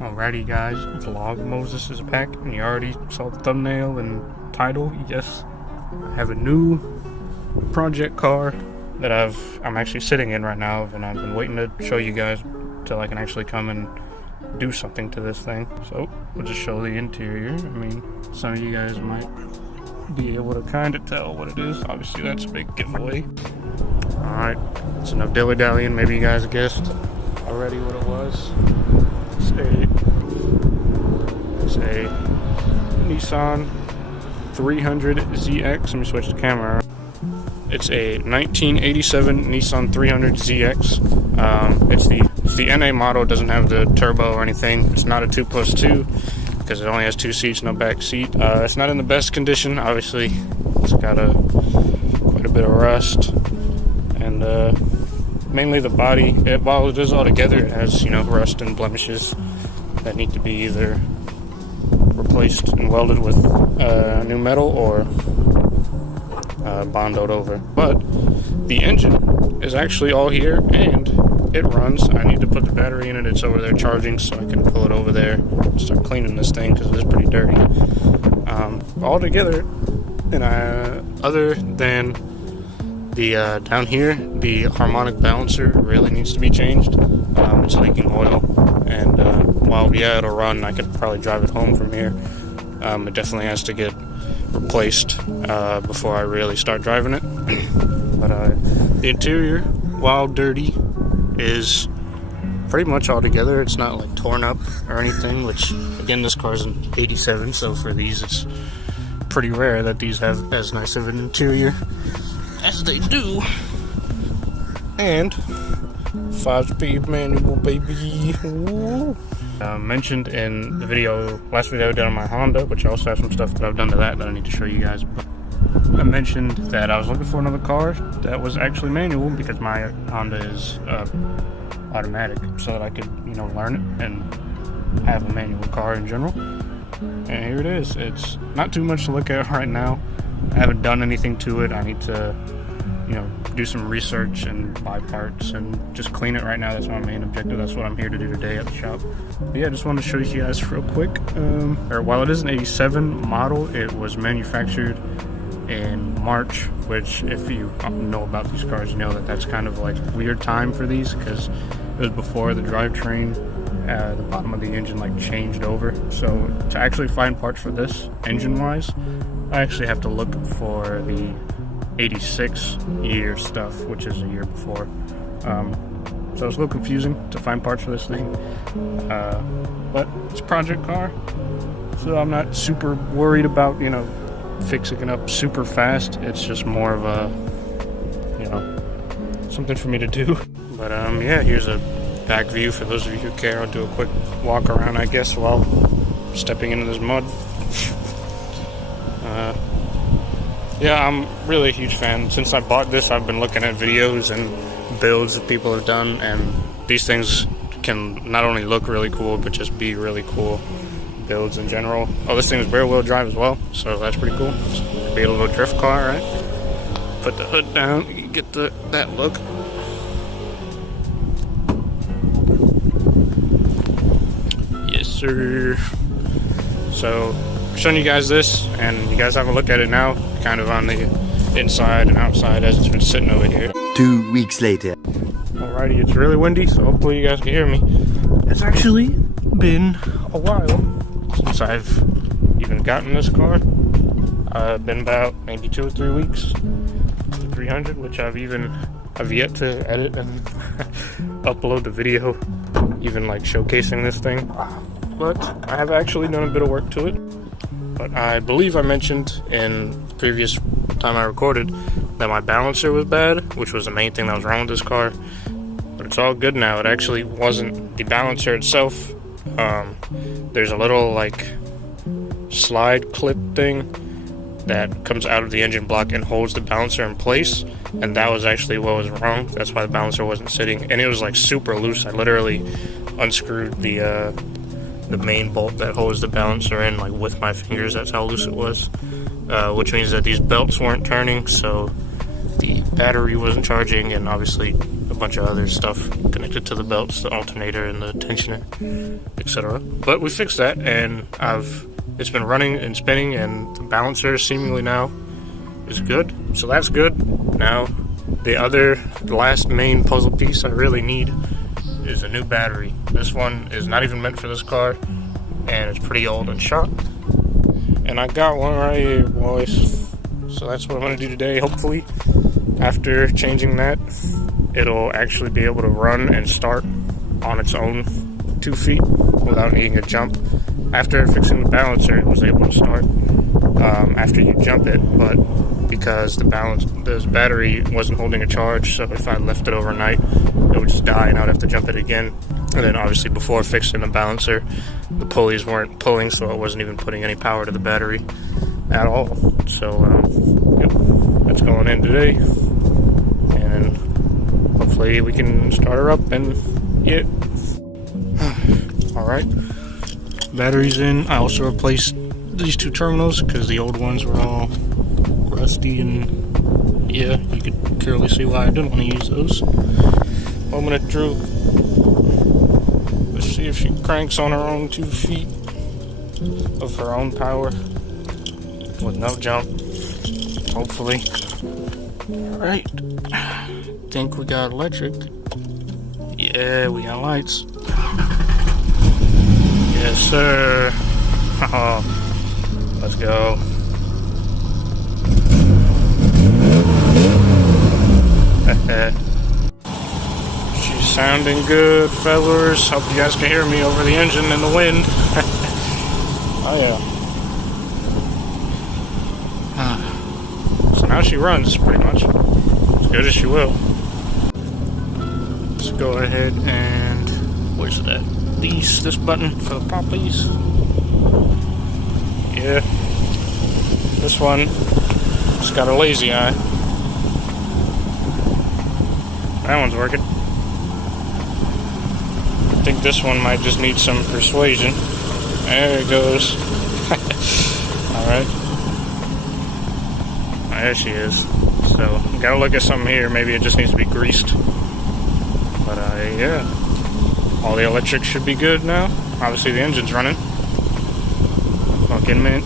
Alrighty guys, Vlog Moses is back, and you already saw the thumbnail and title. Yes, I have a new project car that I'm actually sitting in right now, and I've been waiting to show you guys till I can actually come and do something to this thing. So we'll just show the interior. I mean, some of you guys might be able to kind of tell what it is. Obviously that's a big giveaway. Alright, it's enough dilly-dallying. Maybe you guys guessed already what it was. It's a Nissan 300ZX. Let me switch the camera. It's a 1987 Nissan 300ZX. It's the NA model. It doesn't have the turbo or anything. It's not a 2+2 because it only has 2 seats, no back seat. It's not in the best condition. Obviously, it's got quite a bit of rust, and mainly the body. While it is all together, it has rust and blemishes that need to be either replaced and welded with new metal or bonded over. But the engine is actually all here and it runs. I need to put the battery in it. It's over there charging, so I can pull it over there and start cleaning this thing because it is pretty dirty. All together, and other than the down here, the harmonic balancer really needs to be changed. It's leaking oil, and while it'll run, I could probably drive it home from here. It definitely has to get replaced before I really start driving it. But the interior, while dirty, is pretty much all together. It's not like torn up or anything, which again, this car's an 87, so for these it's pretty rare that these have as nice of an interior as they do. And 5-speed manual, baby. Ooh. Mentioned in the last video I did on my Honda, which I also have some stuff that I've done to that I need to show you guys. But I mentioned that I was looking for another car that was actually manual because my Honda is automatic, so that I could learn it and have a manual car in general. And here it is. It's not too much to look at right now. I haven't done anything to it. I need to do some research and buy parts and just clean it right now. That's my main objective. That's what I'm here to do today at the shop. But yeah, I just want to show you guys real quick. While it is an 87 model, it was manufactured in March, which if you know about these cars, you know that that's kind of like a weird time for these because it was before the drivetrain, the bottom of the engine changed over. So to actually find parts for this engine-wise, I actually have to look for the 86 year stuff, which is a year before. So it's a little confusing to find parts for this thing, but it's a project car, so I'm not super worried about fixing it up super fast. It's just more of a something for me to do. But yeah, here's a back view for those of you who care. I'll do a quick walk around, I guess, while stepping into this mud. Yeah, I'm really a huge fan. Since I bought this, I've been looking at videos and builds that people have done, and these things can not only look really cool, but just be really cool builds in general. Oh, this thing is rear-wheel drive as well, so that's pretty cool. It'll be a little drift car, right? Put the hood down, you can get that look. Yes, sir. So, showing you guys this, and you guys have a look at it now, kind of on the inside and outside as it's been sitting over here. 2 weeks later. Alrighty, it's really windy, so hopefully you guys can hear me. It's actually been a while since I've even gotten this car. Been about maybe 2 or 3 weeks. 300, which I've yet to edit and upload the video, even showcasing this thing. But I have actually done a bit of work to it. But I believe I mentioned in the previous time I recorded that my balancer was bad, which was the main thing that was wrong with this car. But it's all good now. It actually wasn't the balancer itself. There's a little slide clip thing that comes out of the engine block and holds the balancer in place, and that was actually what was wrong. That's why the balancer wasn't sitting, and it was super loose. I literally unscrewed the main bolt that holds the balancer in with my fingers. That's how loose it was, which means that these belts weren't turning, so the battery wasn't charging, and obviously the bunch of other stuff connected to the belts, the alternator and the tensioner, etc. But we fixed that, and it's been running and spinning, and the balancer seemingly now is good. So that's good. Now, the last main puzzle piece I really need is a new battery. This one is not even meant for this car, and it's pretty old and shot. And I got one right here, boys. So that's what I'm going to do today. Hopefully, after changing that, it'll actually be able to run and start on its own 2 feet without needing a jump. After fixing the balancer, it was able to start after you jump it, but because this battery wasn't holding a charge, so if I left it overnight, it would just die and I'd have to jump it again. And then obviously before fixing the balancer, the pulleys weren't pulling, so it wasn't even putting any power to the battery at all. So yep, that's going in today, and hopefully we can start her up and yeah. Alright, battery's in. I also replaced these 2 terminals because the old ones were all rusty, and yeah, you could clearly see why I didn't want to use those. Moment of truth. Let's see if she cranks on her own 2 feet of her own power with no jump. Hopefully. Alright. Think we got electric. Yeah, we got lights. Yes, sir. Oh, let's go. She's sounding good, fellas. Hope you guys can hear me over the engine and the wind. Oh yeah. So now she runs pretty much as good as she will. Let's go ahead and where's that? This button for the poppies. Yeah. This one, it's got a lazy eye. That one's working. I think this one might just need some persuasion. There it goes. Alright. There she is. So, gotta look at something here. Maybe it just needs to be greased. But, yeah. All the electrics should be good now. Obviously, the engine's running. Fucking mint.